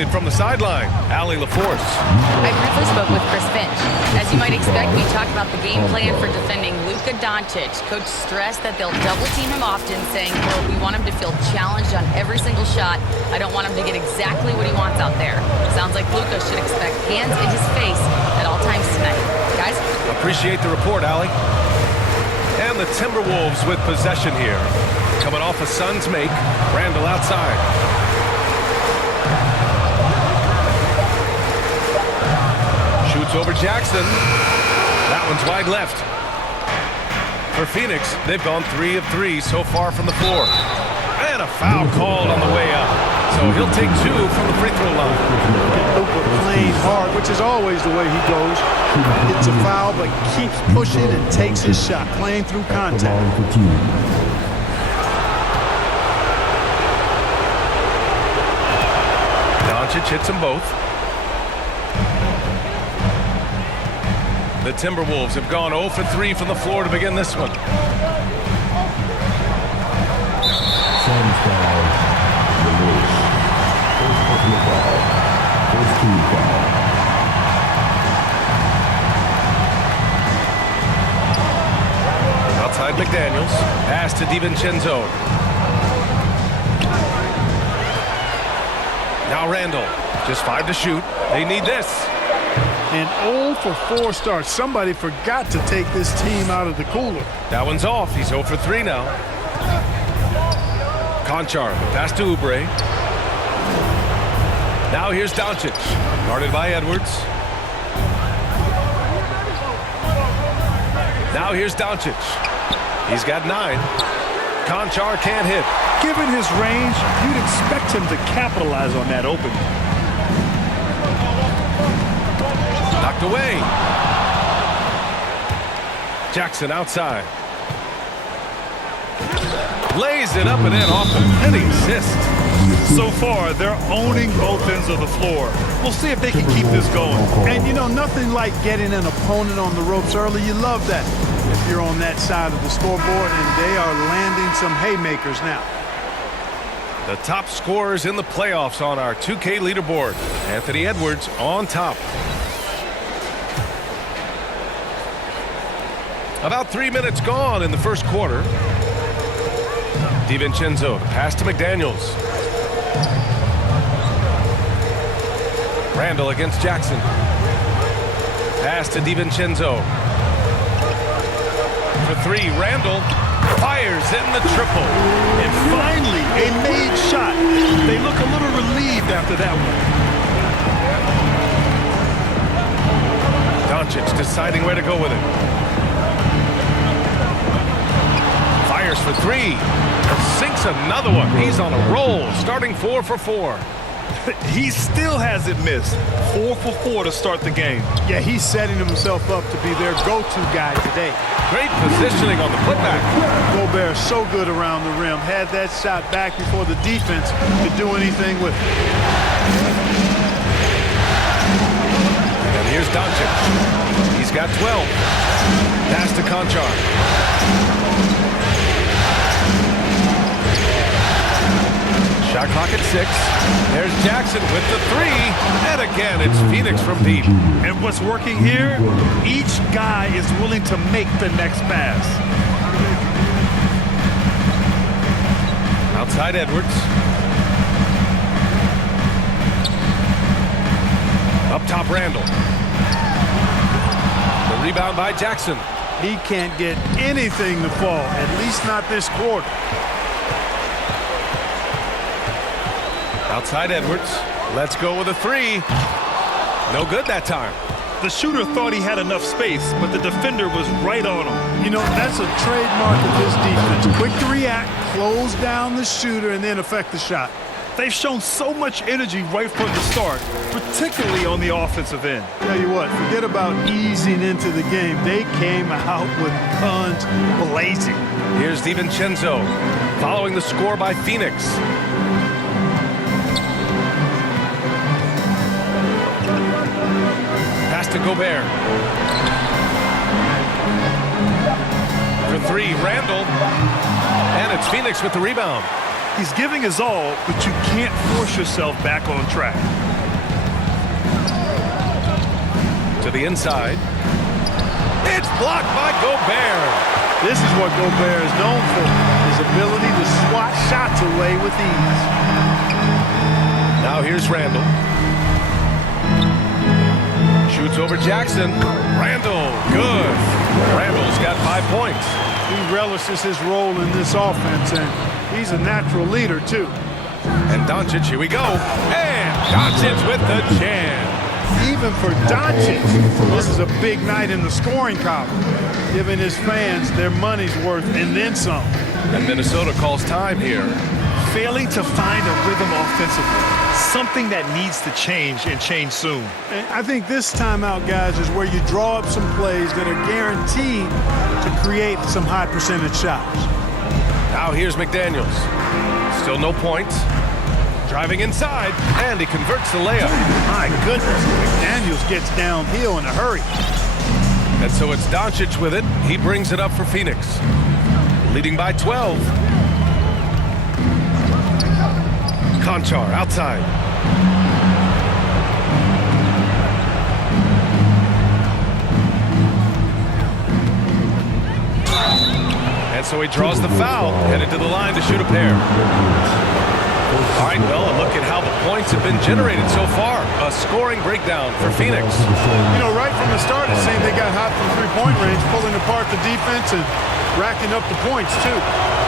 celebrated from the sideline. Allie LaForce. I briefly spoke with Chris Finch. As you might expect, we talked about the game plan for defending Luka Doncic. Coach stressed that they'll double team him often, saying, quote, "We want him to feel challenged on every single shot. I don't want him to get exactly what he wants out there." Sounds like Luka should expect hands in his face at all times tonight. Guys? Appreciate the report, Allie. And the Timberwolves with possession here. Coming off a Suns make. Randall outside. Shoots over Jackson. That one's wide left. For Phoenix, they've gone 3 of 3 so far from the floor. And a foul called on the way up. So he'll take 2 from the free throw line. Luka playing hard, which is always the way he goes. Gets a foul, but keeps pushing and takes his shot, playing through contact. Doncic hits them both. The Timberwolves have gone 0 for 3 from the floor to begin this one. Outside McDaniels. Pass to DiVincenzo. Now Randall. Just 5 to shoot. They need this. And 0 for 4 start. Somebody forgot to take this team out of the cooler. That one's off. He's 0 for 3 now. Conchar. Pass to Oubre. Now here's Doncic. Guarded by Edwards. Now here's Doncic. He's got 9. Conchar can't hit. Given his range, you'd expect him to capitalize on that opening. Knocked away. Jackson outside. Lays it up and in off the penny assist. So far, they're owning both ends of the floor. We'll see if they can keep this going. And, you know, nothing like getting an opponent on the ropes early. You love that if you're on that side of the scoreboard, and they are landing some haymakers now. The top scorers in the playoffs on our 2K leaderboard. Anthony Edwards on top. About 3 minutes gone in the first quarter. DiVincenzo, the pass to McDaniels. Randall against Jackson. Pass to DiVincenzo. For 3, Randall fires in the triple. And finally, a made shot. They look a little relieved after that one. Doncic deciding where to go with it. Fires for 3. Sinks another one. He's on a roll, starting 4 for 4. He still hasn't missed. 4 for 4 to start the game. Yeah, he's setting himself up to be their go-to guy today. Great positioning on the putback. Gobert so good around the rim. Had that shot back before the defense could do anything with it. And here's Doncic. He's got 12. Pass to Conchar. Shot clock at 6. There's Jackson with the 3. And again, it's Phoenix from deep. And what's working here, each guy is willing to make the next pass. Outside Edwards. Up top Randall. The rebound by Jackson. He can't get anything to fall, at least not this quarter. Outside Edwards. Let's go with a 3. No good that time. The shooter thought he had enough space, but the defender was right on him. You know, that's a trademark of this defense. Quick to react, close down the shooter, and then affect the shot. They've shown so much energy right from the start, particularly on the offensive end. Tell you what, forget about easing into the game. They came out with guns blazing. Here's DiVincenzo following the score by Phoenix. Pass to Gobert. For 3, Randall. And it's Phoenix with the rebound. He's giving his all, but you can't force yourself back on track. To the inside. It's blocked by Gobert. This is what Gobert is known for, his ability to swat shots away with ease. Now here's Randall. Shoots over Jackson. Randall, good. Randall's got 5 points. He relishes his role in this offense, and he's a natural leader, too. And Doncic, here we go. And Doncic with the jam. Even for Doncic, this is a big night in the scoring column, giving his fans their money's worth and then some. And Minnesota calls time here. Failing to find a rhythm offensively. Something that needs to change and change soon. And I think this timeout, guys, is where you draw up some plays that are guaranteed to create some high percentage shots. Now here's McDaniels. Still no points. Driving inside, and he converts the layup. My goodness, McDaniels gets downhill in a hurry. And so it's Doncic with it. He brings it up for Phoenix. Leading by 12. Conchar outside. And so he draws the foul, headed to the line to shoot a pair. All right, well, a look at how the points have been generated so far. A scoring breakdown for Phoenix. You know, right from the start, it seemed they got hot from three-point range, pulling apart the defense and racking up the points, too.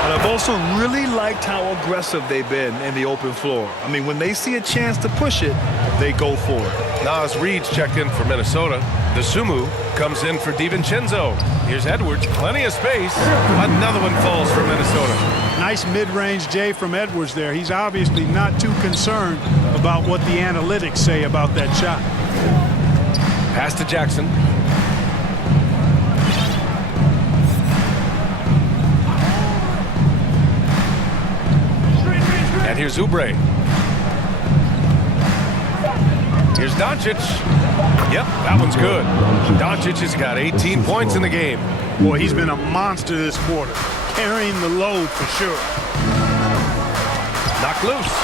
And I've also really liked how aggressive they've been in the open floor. I mean, when they see a chance to push it, they go for it. Nas Reed's checked in for Minnesota. DeSumo comes in for DiVincenzo. Here's Edwards, plenty of space. Another one falls for Minnesota. Nice mid-range J from Edwards there. He's obviously not too concerned about what the analytics say about that shot. Pass to Jackson. And here's Oubre. Here's Doncic. Yep, that one's good. Doncic has got 18 points in the game. Boy, he's been a monster this quarter, carrying the load for sure. Knocked loose.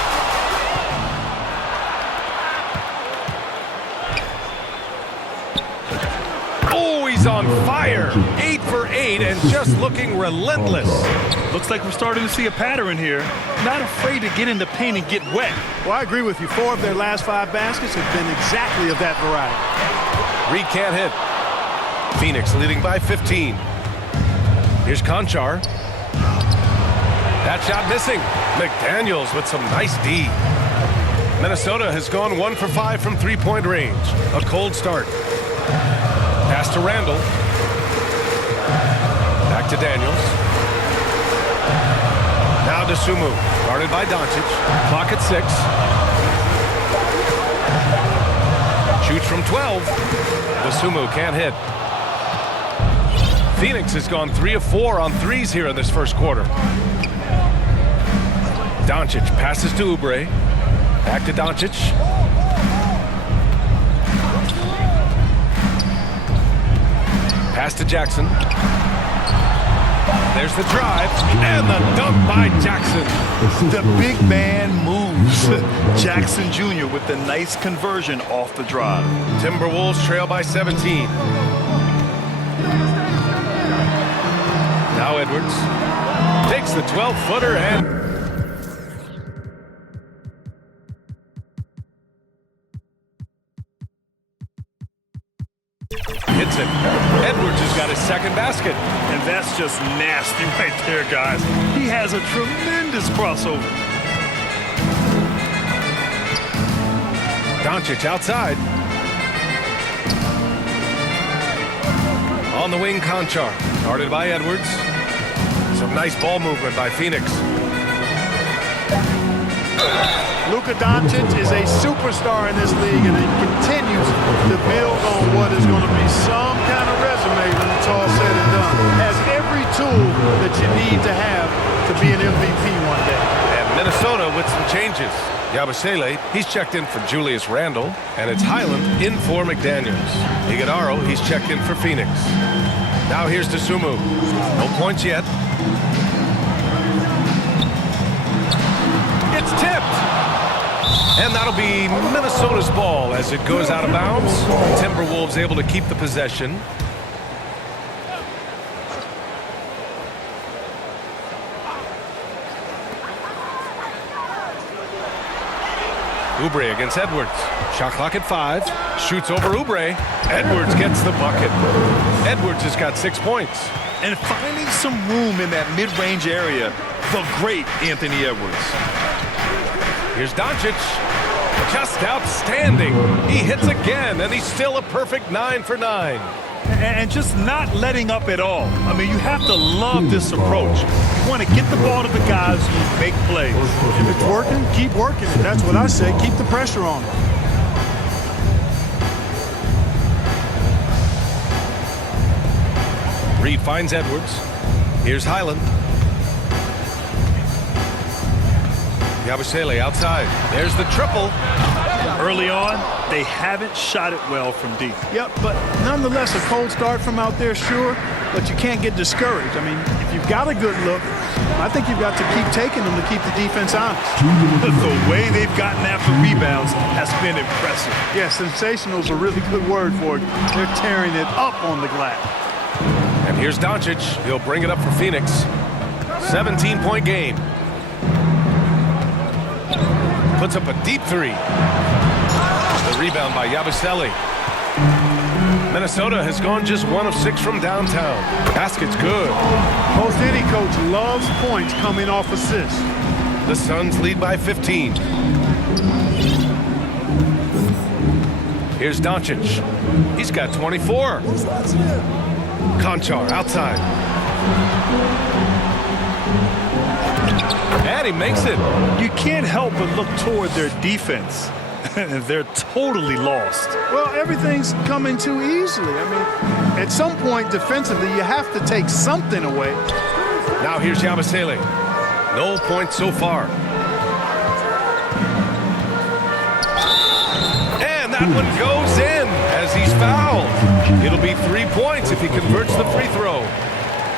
Oh, he's on fire. 8 for 8 and just looking relentless. Looks like we're starting to see a pattern here. Not afraid to get in the paint and get wet. Well, I agree with you. 4 of their last 5 baskets have been exactly of that variety. Reed can't hit. Phoenix leading by 15. Here's Conchar. That shot missing. McDaniels with some nice D. Minnesota has gone 1 for 5 from three-point range. A cold start. Pass to Randall. Back to Daniels. Now to Sumu. Guarded by Doncic. Clock at 6. Shoots from 12. DeSumo can't hit. Phoenix has gone 3 of 4 on threes here in this first quarter. Doncic passes to Oubre. Back to Doncic. Pass to Jackson. There's the drive and the dunk by Jackson. The big man moves. Jackson Jr. with the nice conversion off the drive. Timberwolves trail by 17. Now Edwards takes the 12-footer and hits it. Edwards has got his second basket. And that's just nasty right there, guys. He has a tremendous crossover. Doncic outside. On the wing, Conchar. Guarded by Edwards. Some nice ball movement by Phoenix. Luka Doncic is a superstar in this league, and he continues to build on what is going to be some kind of resume when it's all said and done. Has every tool that you need to have to be an MVP one day. And Minnesota with some changes. Yabusele, he's checked in for Julius Randle, and it's Highland in for McDaniels. Iguodaro, he's checked in for Phoenix. Now here's DeSumo. No points yet. And that'll be Minnesota's ball as it goes out of bounds. Timberwolves able to keep the possession. Oubre against Edwards. Shot clock at 5. Shoots over Oubre. Edwards gets the bucket. Edwards has got 6 points. And finding some room in that mid-range area, the great Anthony Edwards. Here's Doncic. Just outstanding. He hits again, and he's still a perfect 9 for 9. And just not letting up at all. I mean, you have to love this approach. You want to get the ball to the guys who make plays. If it's working, keep working it. That's what I say. Keep the pressure on. Reed finds Edwards. Here's Highland. Yabusele outside. There's the triple. Early on, they haven't shot it well from deep. Yep, but nonetheless, a cold start from out there, sure, but you can't get discouraged. I mean, if you've got a good look, I think you've got to keep taking them to keep the defense honest. The way they've gotten after rebounds has been impressive. Yeah, sensational is a really good word for it. They're tearing it up on the glass. And here's Doncic. He'll bring it up for Phoenix. 17-point game. Puts up a deep 3. The rebound by Yabusele. Minnesota has gone just 1 of 6 from downtown. Basket's good. Most any coach loves points coming off assists. The Suns lead by 15. Here's Doncic. He's got 24. Konchar outside. And he makes it. You can't help but look toward their defense. They're totally lost. Well, everything's coming too easily. I mean, at some point defensively, you have to take something away. Now here's Yabusele. No points so far. And that one goes in as he's fouled. It'll be 3 points if he converts the free throw.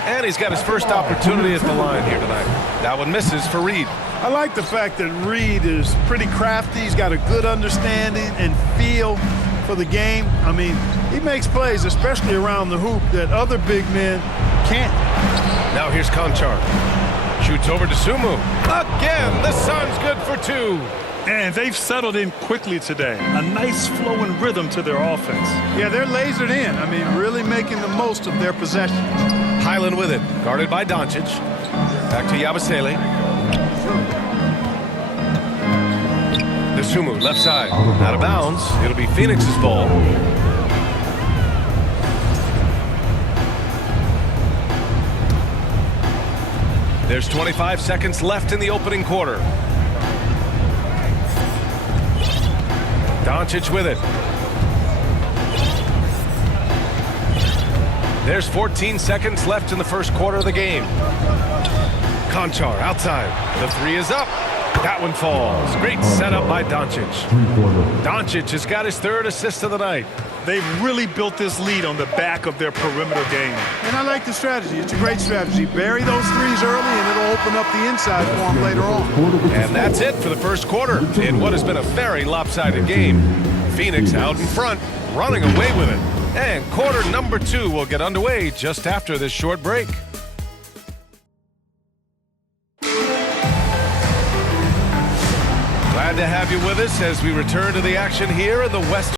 And he's got his first opportunity at the line here tonight. That one misses for Reed. I like the fact that Reed is pretty crafty. He's got a good understanding and feel for the game. I mean, he makes plays, especially around the hoop, that other big men can't. Now here's Konchar. Shoots over to Sumu. Again, the Suns good for 2. And they've settled in quickly today. A nice flowing rhythm to their offense. Yeah, they're lasered in. I mean, really making the most of their possession. Highland with it, guarded by Doncic. Back to Yabusele. Dosunmu, left side, out of bounds. It'll be Phoenix's ball. There's 25 seconds left in the opening quarter. Doncic with it. There's 14 seconds left in the first quarter of the game. Konchar outside. The 3 is up. That one falls. Great setup by Doncic. Doncic has got his 3rd assist of the night. They've really built this lead on the back of their perimeter game. And I like the strategy. It's a great strategy. Bury those 3s early, and it'll open up the inside for them later on. And that's it for the first quarter in what has been a very lopsided game. Phoenix out in front, running away with it. And quarter number 2 will get underway just after this short break. Glad to have you with us as we return to the action here in the West.